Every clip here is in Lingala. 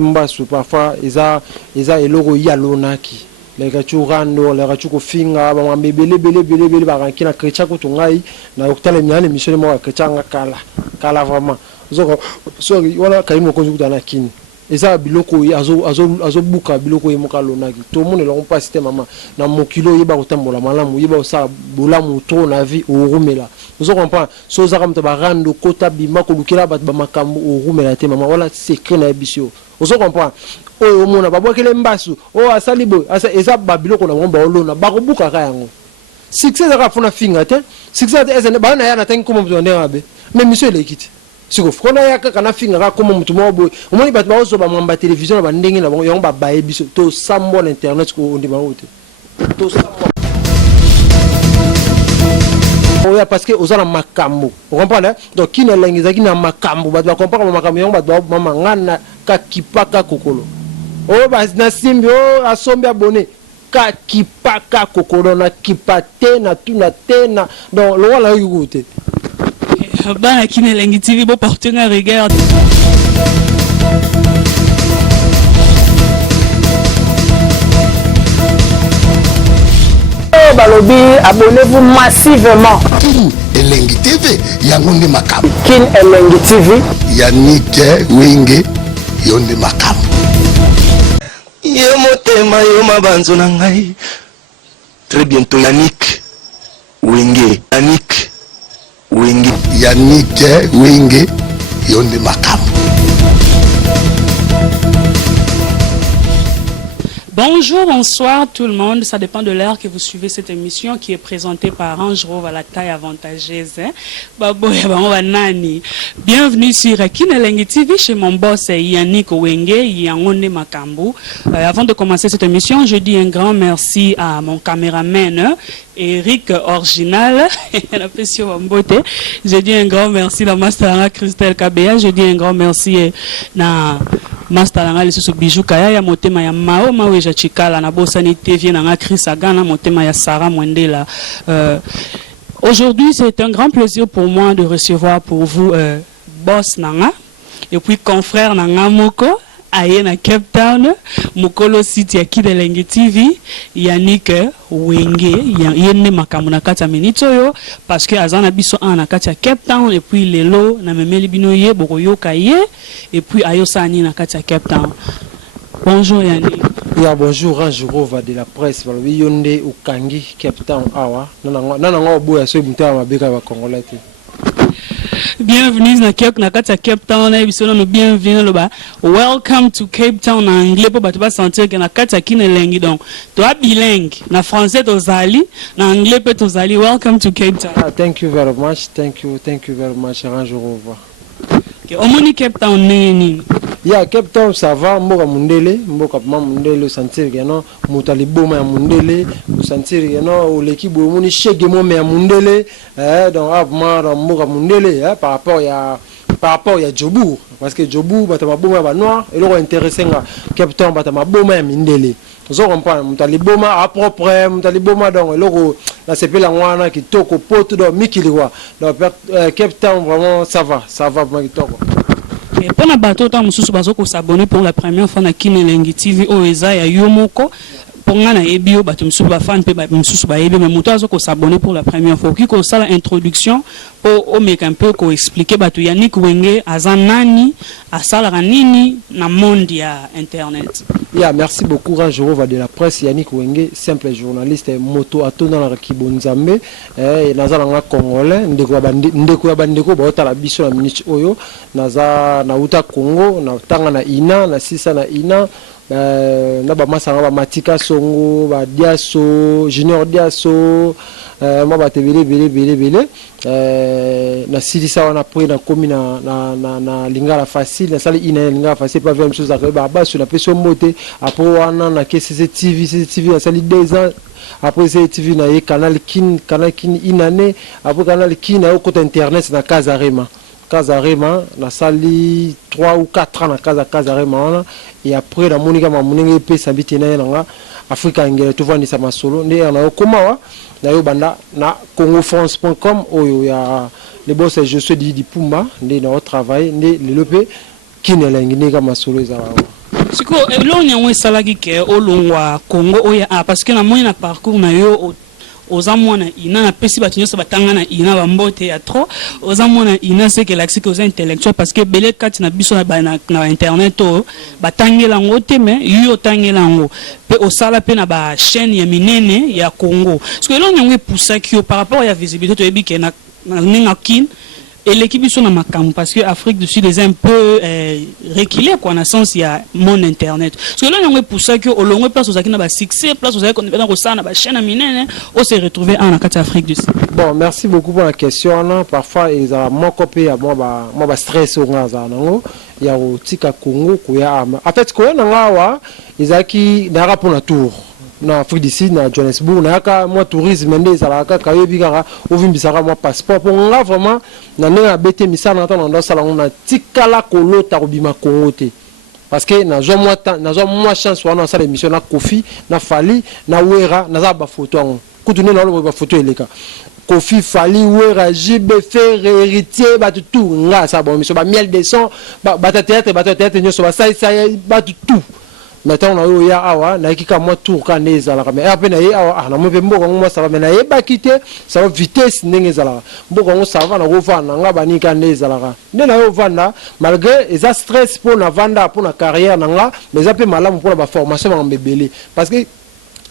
Mbasu parfois eza eloko yalonaki leka churando leka chukofinga ba mambebele bele ba kina krecha ko tungai na okutala myane mission mo krecha kala vraiment sorry wala kaimo ko zukutana kini eza biloko azo buka biloko yemoka lonaki to monde la on pas système mama na mokilo yeba kotambola malamu yeba osa bolamu to na vie orumela vous comprenez so za kamta ba rando kota bima ko lukira bat ba makambo orumela te mama wala secret na bisio vous comprenez oyo mona babwakele mbasu o asalibo asa eza babiloko na ngomba olona bakobuka ka yango succès akafuna finga te succès eza ba na yana tangi komo mzonde ngabe mais monsieur lekiti siko fona yaka kana finga ka komo mutu mobo omoni bat baozo ba mwamba télévision ba ndenge na yango ba bae biso to sambo na internet ko ndima wote to sambo oya parce que ozana makambo vous comprenez donc kina lengiza kina makambo bat ba comprendre makambo yango bat mama ngana ka kipaka kokolo o ba na simbi o asombi abonné ka kipaka kokolo na kipate na tuna tena donc lo wala yugote bana kina lengi TV bo porter un regard Balobi, abonnez-vous massivement. Elengi TV, yangonde makam. Kin Elengi TV. Yannick Wenge, yonde makam. Yemotema yoma banzo na ngai. Très bientôt Yannick Wenge. Yannick Wenge. Yannick Wenge, yonde makam. Bonjour, bonsoir tout le monde. Ça dépend de l'heure que vous suivez cette émission qui est présentée par Range Rover à la taille avantageuse. Bienvenue sur Kin Elengi TV chez mon boss Yannick Wenge, Yangonde Makambu. Avant de commencer cette émission, je dis un grand merci à mon caméraman Eric Original. Je dis un grand merci à Master Christelle Kabea. Je dis un grand merci à Master le sous bijou kaya ya motema ya mao maweja chikala na bosani TV na Chris Agana motema ya Sarah Mwendela. Aujourd'hui, c'est un grand plaisir pour moi de recevoir pour vous boss nanga et puis confrère nanga moko aye na Cape Town mukolo city ya Kin Elengi TV Yannick Wenge yenne makambo na kati ya minute oyo parce que azana biso na kati ya Cape Town et puis lelo na memeli bino ye bokoyoka ye et puis ayosani na kati ya Cape Town. Bonjour Yannick. Ya bonjour Range Rover de la presse balobi yonde ukangi Cape Town awa nana ngo boya so mutama mabeka ba Congolais. Bienvenue na Cape Town na biso no bienvenue loba. Welcome to Cape Town en anglais pour ba sentir que na kati ya Kin Elengi donc toi bilingue na français tozali na anglais pe tozali. Welcome to Cape Town. Thank you very much. Thank you very much Range Rover. Omoni Cape Town nini? Ya Cape Town ça va mboka mundele sentir que non mutali boma ya mundele sentir que non o l'équipe moni chege mo me ya mundele donc avant mboka mundele par rapport ya Jobour parce que Jobour batama boma ba noir et lo intéressé nga Cape Town batama boma ya mindele vous comprenez mutali boma à propre mutali boma donc loko la sepela ngwana kitoko poto do mikiliwa donc Cape Town vraiment ça va vraiment kitoko. Pour na bateau tant mususu bazoko s'abonner pour la première fois na Kin Elengi TV o eza ya yomoko pour ngana ebio bato mususu ba fan pe ba mususu ba ebe mais muto azoko s'abonner pour la première fois qui ko sala introduction pour o make un peu ko expliquer bato Yannick Wenge azanani asala nini na monde ya internet. Ya merci beaucoup Range Rover de la presse Yannick Wenge simple journaliste moto atona na Kibonzambe nazala nga Congolais ndeko ya bandeko ba otala biso na minute oyo naza na uta Congo na tanga na ina na sisa na ina na ba masanga ba matika songo ba diaso junior diaso ma ba tebele na silisa wana après na komi na lingala facile na sali ina lingala facile pas même chose à ba sur la pression moté après wana na CCTV na sali 2 ans après CCTV na canal kin inane après canal kin na côté internet na Kazarema na sali 3 ou 4 ans na Kazarema et après la monika mamunenge pe sabiti na nga Afrika ngele to vandi sa masolo ndi na okoma na yo banda na congofrance.com oyo ya le boss je suis di Pumba ndi na au travail ndi le lope Kin Elengi ni kama masolo za siko eloko nyango esalaki ke olongwa Congo oya parce que na moi na parcours na yo oza mwana ina na pesi bato nyonso batanga na ina bambote ya trop oza mwana ina seke laksi ke oza intellectuel parce que bele kati na biso na internet o batangela yango te me yo otangela yango pe osala pe na ba chaîne ya minene ya Congo parce que eloko nyango epusaki yo par rapport ya visibilité toyebi ke na ninga kin et l'équipe sont dans ma camp parce que Afrique du Sud est un peu reculée quoi dans le sens il y a mon internet parce que là on est pour ça que au long place aux akina ba succès place aux qu'on dans ça na ba chaîne minene on s'est retrouvé en Afrique du Sud. Bon, merci beaucoup pour la question là. Parfois ils ont mon copie à moi ba stress au ngaza nango ya au tika Congo kuya en fait quoi nangawa izaki dara pour la tour na Afrique du Sud na Johannesburg na ka moi tourisme ndé ezalaka kayebi kaka ovimbisaka moi passeport pour nga vraiment na na bete misala na ndo sala na tikala kolota kobima Congo te parce que na zo moi chance wana sala émission na Kofi na Fali na Wera na za ba photo ngo kutune na lo ba photo eleka Kofi Fali Wera JB Fer héritier ba tout nga sa bon mission ba miel de son ba théâtre nyoso ba sai ba tout. Maintenant on a eu awa na kika moi tour ka nezala mais après na awa na mo mboko ngo ça va mais na yeba quitter ça va vitesse ndenge zala mboko ngo ça va na rovana nga bani ka nezala nde na yo vanda malgré les stress pour na vanda pour na carrière nga mais ça peut malamu pour la formation en bébélé parce que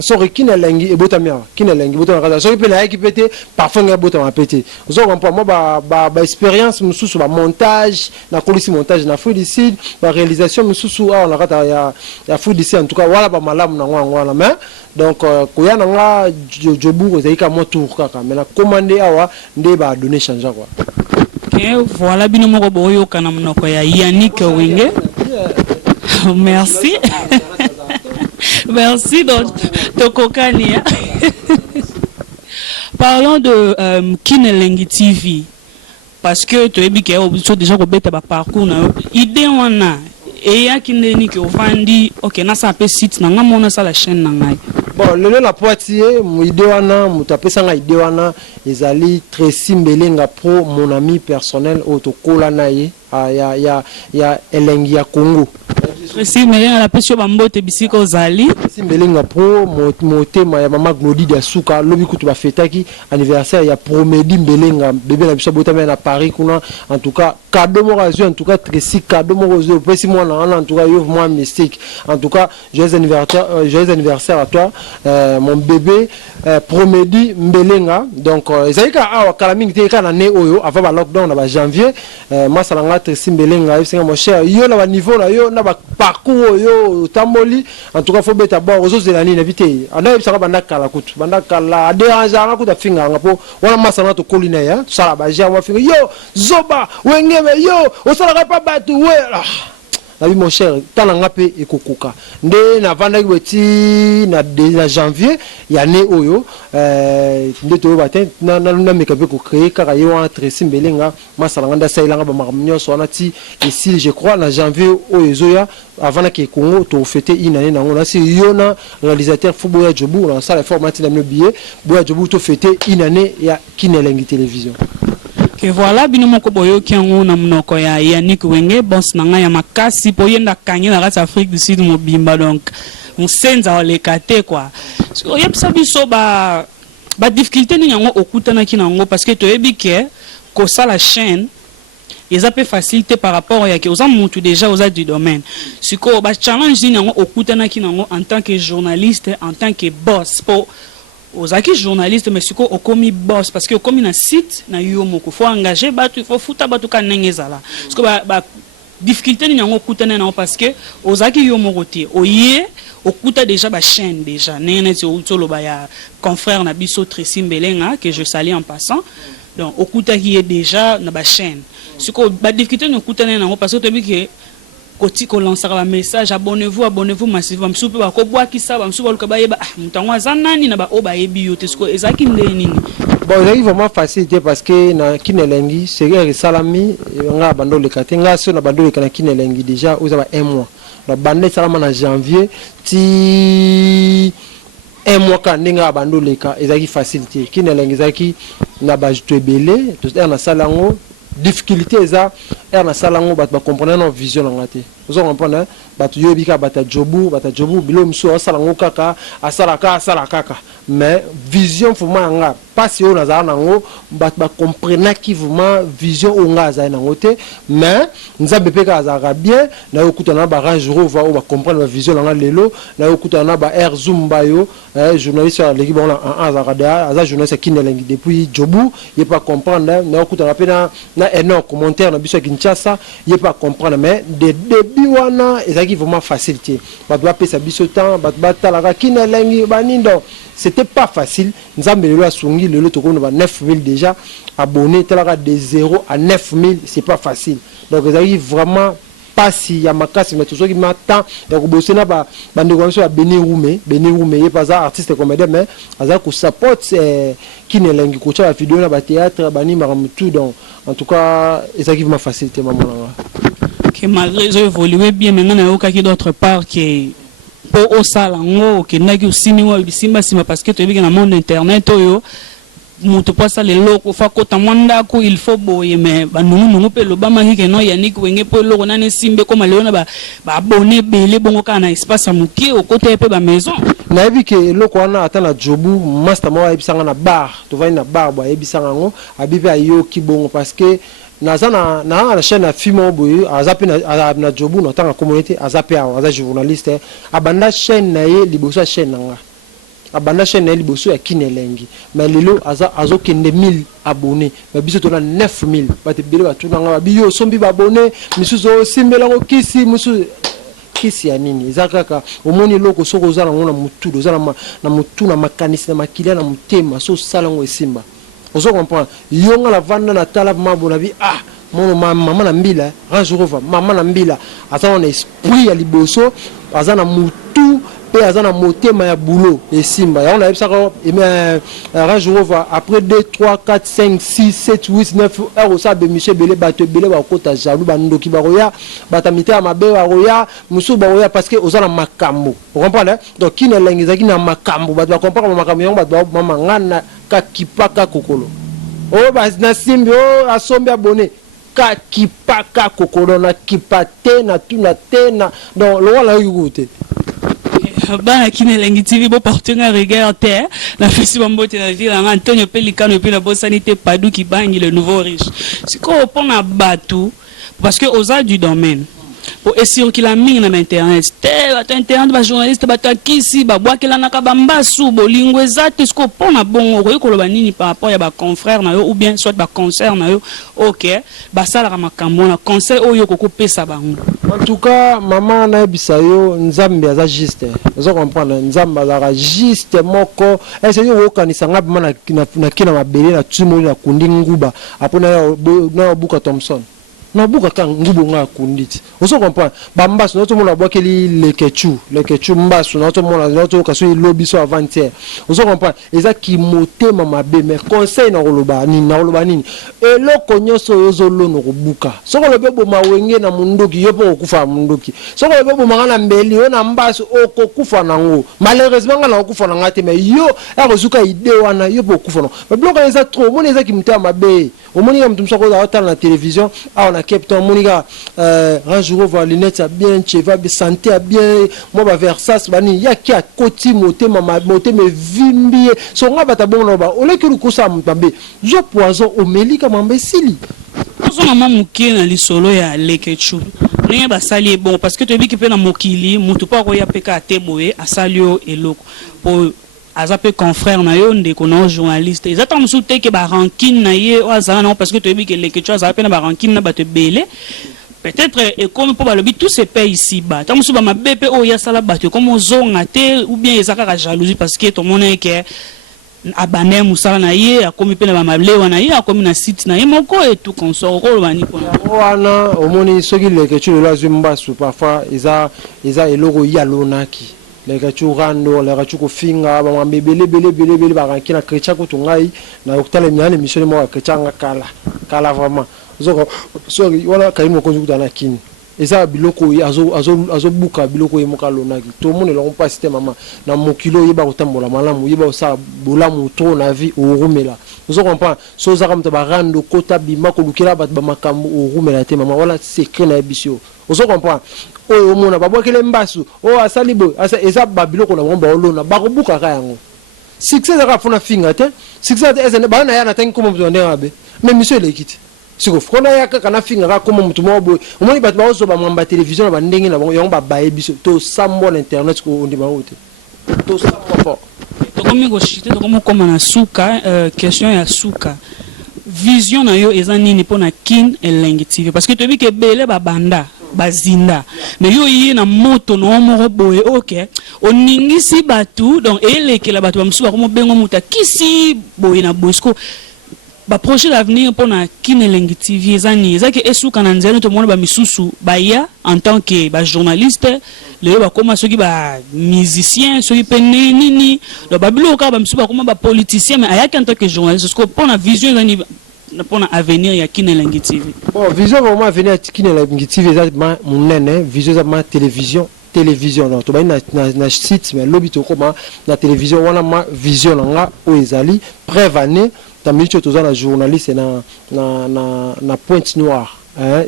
sori kinelengi ebotamia kinelengi botana sori pe na ekipete parfois nga botama pété zo comprend moi ba expérience mususu ba montage na colisi montage na Afrique du Sud ba réalisation mususu on la kata ya Afrique du Sud en tout cas wala ba malamu na ngwa mais donc koya na nga jobu ezika mo tour kaka mais na commander awa nde ba donner changer quoi. Okay, voilà bino moko boyo kana mnoko ya Yannick Wenge. Merci. Merci donc Tokokani. Parlons de Kinelengi TV parce que tu es bien que déjà qu'on bête parcours na idée wana et ya kindeni que ofandi OK na ça peut site na ngamona ça la chaîne na ngai. Bon lelo na Poitiers mu idée wana mutapesa nga idée wana ezali Tracy Mbelenga pro mon ami personnel otokola naye ya elengi ya Congo. Tracy Mbelenga la pesio bambote bisiko zali. Tracy Mbelenga pro motema ya mama Glody de Suka lobi kutu ba fetaki anniversaire ya Promedi Mbelenga bébé na biso botama na Paris kuna en tout cas cadeau mo razu en tout cas Tracy cadeau mo razu pesi moi na en tout cas yo moi mystique en tout cas joyeux anniversaire à toi mon bébé Promedi Mbelenga donc ezalika awa kala mingi te kana ne oyo avant ba lockdown na ba janvier moi salanga Tracy Mbelenga c'est mon cher yo na ba niveau na yo na ba parcours yo tamboli en tout cas faut beta ba ozo zelani na vite ana bisaka banda kala kutu banda kala déranger nga kuta finga nga po wana masana to kolina ya sala ba ja wa finga yo zoba wengeme yo osala pa batu we oui mon cher talanga pe ekokoka nde na vanda ki na janvier ya ne oyo nde to batin na meka pe ko créer kaka yo entre Simbelenga masalanga nda sailanga ba makamnyo so na ti ici je crois na janvier oyo zoya avant que Congo to fêter une année na ngona si yona réalisateur Fuboya Jobu na sala format na mi billet Boya Jobu to fêter une année ya Kinelengi télévision. Et voilà bino moko boyo kiango na mnoko ya Yannick Wenge boss nanga ya makasi po yenda kanye na rata Afrique du Sud mobimba donc on senza le kate quoi so yebisa biso ba difficulté ni yango okutana kinango parce que to ebike ko ça la chaîne ils ont facilité par rapport à que aux amontu déjà aux du domaine siko ba challenge ni yango okutana kinango en tant que journaliste en tant que boss pour aux acquis journalistes mais siko okomi boss parce que okomi na site na yo moko faut engager batu il faut futa batu ka nengezala parce que ba difficulté ni yango kutana na parce que aux acquis yo moko te oye okuta déjà ba chaîne déjà nene ti utolo ba ya confrère na biso Tracy Mbelenga que je salue en passant donc okuta qui est déjà na ba chaîne siko ba difficulté ni okutana na parce que to bi que koti ko lancer un message abonnez-vous massivement msupe ba ko bwa kisa ba msupe luka ba yeba mutanwa zanani na ba oba yebi yote siko ezaki ndeni bon c'est vraiment facile parce que na Kinelengi c'est que salami nga bando le katenga so na bando le kana Kinelengi déjà aux aba 1 mois na bande salama na janvier ti 1 mois ka ninga bando le ka ezaki facilité Kinelengi ezaki na ba jutebele to na salango difficulté eza na salango bat ba comprendre na vision na ngate vous comprenez bat yo bika bat jobu bilo mso salango kaka asala kaka mais vision vraiment nga pas si on a nango bat ba comprendre qui vraiment vision on nga za na ngote mais nzambe pe ka za bien na yokuta na ba range rover ou ba comprendre la vision na lelo na yokuta na ba air zoom ba yo journaliste à l'équipe on a za journaliste qui ne lengi depuis jobu il pas comprendre na yokuta na pe na énorme commentaire na biso Kinshasa il pas comprendre mais des début wana ezaki vraiment facilité ba doit pesa biso temps ba talaka qui ne lengi ba nindo c'était pas facile nzambe lelo asungi lelo tokona ba 9000 déjà abonnés talaka de 0 à 9000 c'est pas facile donc ezaki vraiment pas si ya makasi mais toujours qui m'attend donc bosser na ba ndeko so Beni Rume il pas ça artiste comédien mais aza ko support qui ne lengi ko cha vidéo na ba théâtre ba ni maramutu donc en tout cas ezaki vraiment facilité maman que malgré ils ont évolué bien maintenant na yoka d'autre part qui pour au salango que na ki usini wa bisimba sima parce que tu vis dans le monde internet oyo mutu pasa le loko fa kota mwanda ko il faut boye mais ba nungu pe lo ba mahike no Yannick wenge po loko nane simbe comme leona ba abonné belé bongo kana espace amuki au côté pe ba maison na yebi ke loko wana atana jobu master mo ayebisanga na bar to va na bar ba ayebisanga ngo abibe ayo ki bongo parce que na chaîne na film boyu azape na jobu na tanga communauté azape aza journaliste abanda chaîne na ye liboso chaîne nga abanda chaîne na liboso ya kinelengi mais lelo azo kende 1000 abonnés mais biso to na 9000 bate bile ba tuna nga biyo sombi ba abonnés misuzo simbela ngo kisi musu kisi ya nini ezakaka omoni loko soko za na ngona mutu za na mutu na makanisi na makila na mutema so sala ngo esimba ozo comprendre yonga la vanda na tala mabo na bi mono mama na mbila range rover mama na mbila ata na esprit ya liboso aza na mutu pe aza na motema ya boulot esimba ya on a ebisa ko range rover après 2 3 4 5 6 7 8 9 heures ça be Michel Belé bato belé ba kota jaloux ba ndoki ba roya batamita mabe ba roya musu ba roya parce que ozana makambo vous comprenez donc qui ne lengeza qui na makambo ba comprendre makambo yango ba mama ngana ka kipaka kokolo o ba na simbi o asombi abonné ka kipaka kokolo na kipate na tuna tena donc lo wala yugote bana kine lengi TV bo partenaire regard terre la festival mbote na ville Antonio Pelicano puis la bossanité Padou qui bangi le nouveau riche c'est quoi pour na batu parce que aux a du domaine pour essayer qu'il a mis na internet internet ba journaliste ba takisi ba bwakela na kabamba su bolingo ezate ce ko pona bon ko koloba nini par rapport ya ba confrère na yo ou bien soit ba concert na yo OK ba sala ka makambo na conseil oyo ko pesa bango en tout cas maman na bisayo nzambe aza juste vous comprenez nzambe aza juste moko ese yo kanisa ngapi mana na kina mabele na tumo na kundi nguba apona na buka Thompson na buka ka ngubo nga kunditi vous comprenez bambaso no to mona bwakeli lekechu mbaso no to mona no to kaso lobby so avant-hier vous comprenez eza ki motema mabe mais conseil na koloba nini eloko nyoso yozo lono kubuka soko lobe bo mawenge na mundoki yopo okufa mundoki soko lobe bo mangana mbeli yo na mbaso okokufa nango malheureusement ngana okufa na ngate mais yo akozuka ide wana yopo okufa no mais bloka eza trop mona eza ki mutama mabe omoni ya mtu msoko za na télévision na Cape Town monika Range Rover lunettes bien cheva bien santé bien moi ba Versace bani ya ki a koti motema vimbi so nga bata bongo ba oleki lukosa mtambe jo poison omelika mambesili ozo mama mukie na lisolo ya lekechu ndenge basali bon parce que tu bi ki pe na mokili mutu pa ko ya peka teboye asalio eloko po azape confrère na yo ndeko na journaliste ezata musuté ke ba rancune na ye azana non parce que tu bi ke lekechu azape na ba rancune na bato belé peut-être et comme pour balobi tout se paye ici bas tant musu ba mabepe o ya sala bato comme ozonga te ou bien ezaka ka jalousie parce que tout monde que abane musala na ye akomi pe na ba mablewa na ye akomi na site na ye moko et tout consort ko bani ko wana omoni soki lekechu lo azumba su parfois eza eloko ya lonaki lekechu rando lekechu ko finga ba mabele bele ba rankina krecha ko tungai na okutala miane mission mo krecha ngakala vraiment zoko sorry wala kaimo ko zukuta na kini et ça biloko azo buka biloko yemoka lonaki tout le monde ne l'ont pas cité maman na mokilo yeba kotambola malamu yeba osala bolamu trop na vie orumela vous comprenez so za kamta barando kota bima ko lukela bat ba makambo orumela te maman wala secret na ebisio vous comprenez oyo mona babwakele mbasu o asali bo asa eza babiloko na bomba olona bakobuka ka yango succès za kafuna finga te succès eza ba na ya na tangi comme mzonde ngabe mais monsieur l'équité siko fona ya kaka na finga ka comme mutu mo boy omoni bat ba ozo ba mwamba télévision ba ndenge na bango yango ba baye biso to sambo na internet ko ondi ba ote to sambo to komi go chite to komo koma na suka question ya suka vision na yo eza nini pona kin elengi TV parce que to bi ke bele ba banda bazinda mais yo yi na moto no moko boye OK oningisi batu donc elekela batu ba msuba komo bengo muta kisi boye na bosco ba projet d'avenir pour na Kinelengi TV ezani ezaki esuka na nzelo to mona ba misusu ba ya en tant que ba journaliste le ba koma soki ba musicien soki pene nini do ba biloka ba misusu ba koma ba politicien mais ayaki en tant que journaliste parce que pour na vision ezani pour na avenir ya Kinelengi TV bon vision vraiment avenir ya Kinelengi TV ezama munene vision ezama télévision non to ba na site mais lobito koma na télévision wana ma vision nga o ezali prévané tamilicho toza na journaliste na Pointe Noire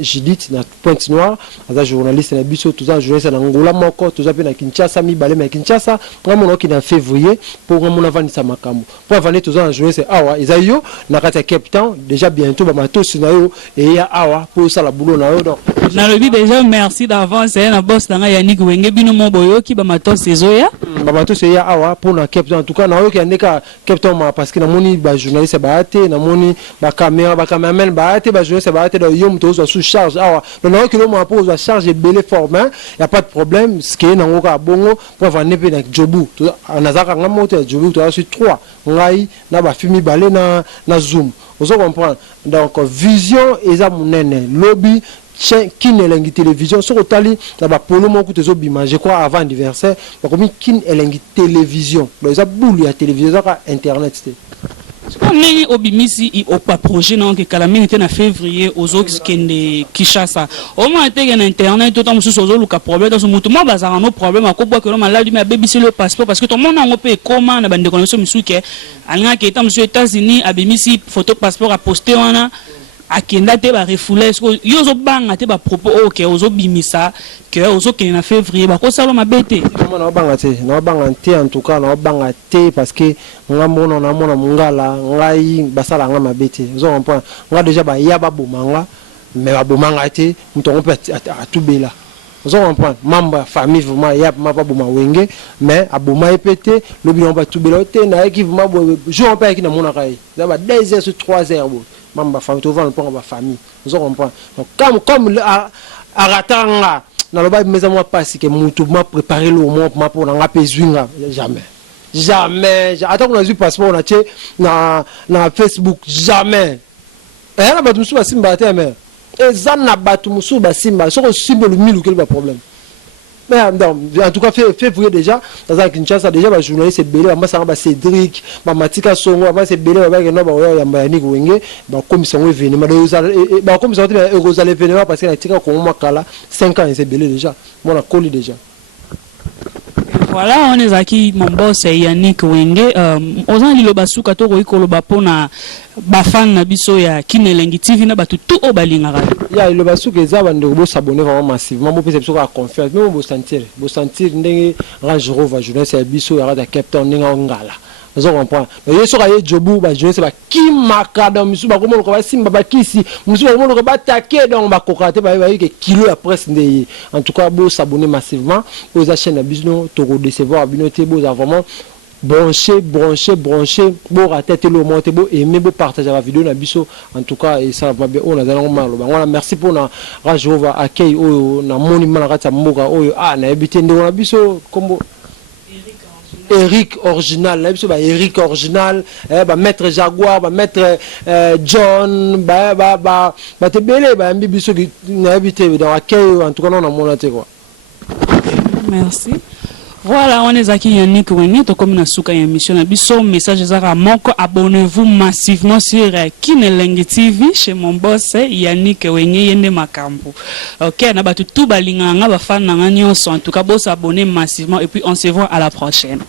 Judith na Pointe Noire aza journaliste na biso toza journaliste na Ngola moko toza pe na Kinshasa mibale na Kinshasa ngamo no ki na février pour ngamo na vanisa makambo pour vanner toza na journaliste awa izayo na kata Cape Town déjà bientôt ba matosi na yo et ya awa pour ça la boulot na yo donc na lobi déjà merci d'avance na boss na Yannick Wenge bino mo boyoki ba matosi ezoya ba matosi ya awa pour na Cape Town en tout cas na yo ki andeka Cape Town parce que na moni ba journaliste ba ate na moni ba cameraman ba ate ba journaliste ba ate do yom sous charge awa donc que l'homme pose la charge est belé fort il y a pas de problème ce qui est dans ngoka bongo pour vendre pe na jobu anazaka ngamoto jobu to sur 3 ngai na ba fimi balé na zoom vous comprenez donc vision eza munene lobby Kinelengi télévision sur otali na ba polo moko tezo bima je crois avant anniversaire ba komi Kinelengi télévision donc eza boule ya télévision ka internet c'était Nini obimisi au pas projet non que Kalamine était en février aux autres kende Kinshasa au moins était en internet tout temps sur ozo luka problème dans ce mutu moi bazara no problème à quoi que l'on malade mais BBC le passeport parce que tout le monde en peut comment na bande connexion misuke alanga qui est aux États-Unis abimisi photo passeport à poster wana akenda te ba refoulé yo zo banga te ba propos OK ozo bimisa que ozo ke na février ba ko sala mabete na banga te en tout cas na banga te parce que ngambo na mona mungala ngai basala nga mabete zo comprend nga déjà ba ya ba bomanga mais ba bomanga te muto on peut atubela zo comprend membre famille vraiment ya ma ba boma wenge mais aboma epete lobi on ba tubela te na ki vraiment jour on peut ki na mona kai za ba 2 heures sur 3 heures bo mamba famille to vendre pour ma famille vous comprenez donc comme aratanga na loba meza moi pas que mutu m'a préparé le moment pour na pezuinga jamais attends on a vu passeport on a na Facebook jamais na batu musu basimba te mais ezana batu musu basimba soko simba le mille quel problème mais en tout cas février déjà dans un Kinshasa déjà ba journaliste belé ba masanga ba Cédric ba Matika Songo ba c'est belé ba no ba ya Yannick Wenge ba commission événement ba commission de l'événement parce que na tika ko makala 5 ans c'est belé déjà mon a collé déjà. Voilà, on est aquí mon boss Yannick Wenge ozan lilo basuka to ko ikolo ba pona ba fan na biso ya Kinelengi TV na batu tout obalingaka ya le basuka ezaba ndeko bo s'abonner vraiment massivement bo pesa biso ka confiance même bo sentir ndenge ranjero va journée c'est biso ya da Cape Town ndenge ngala vous comprenez mais yeso ka ye jobu ba journée c'est ba kimaka dans misu ba komo ko ba simba ba kisi misu ba komo ko ba taquer donc ba kokate ba ke kilo ya presse ndeye en tout cas bo s'abonner massivement aux chaînes biso to recevoir binoté bo vraiment brancher bon rater le monter bon aimer bon partager la vidéo na biso en tout cas et ça va bien on a dans malo voilà merci pour na radio va accueil o na monument na kata mboka o na ebité ndo na biso kombo Eric original na biso ba Eric original ba maître Jaguar ba maître John ba te belé ba mbi biso na ebité dans accueil en tout cas on a monaté quoi merci. Voilà, on est aquí Yannick Wenge, to comme na suka émission na biso message zara moko, abonnez-vous massivement sur Kinelengi TV chez mon boss Yannick Wenge yende makambo. OK, na batu tout balinga nga ba fan na nyonso, en tout cas bo s'abonner massivement et puis on se voit à la prochaine.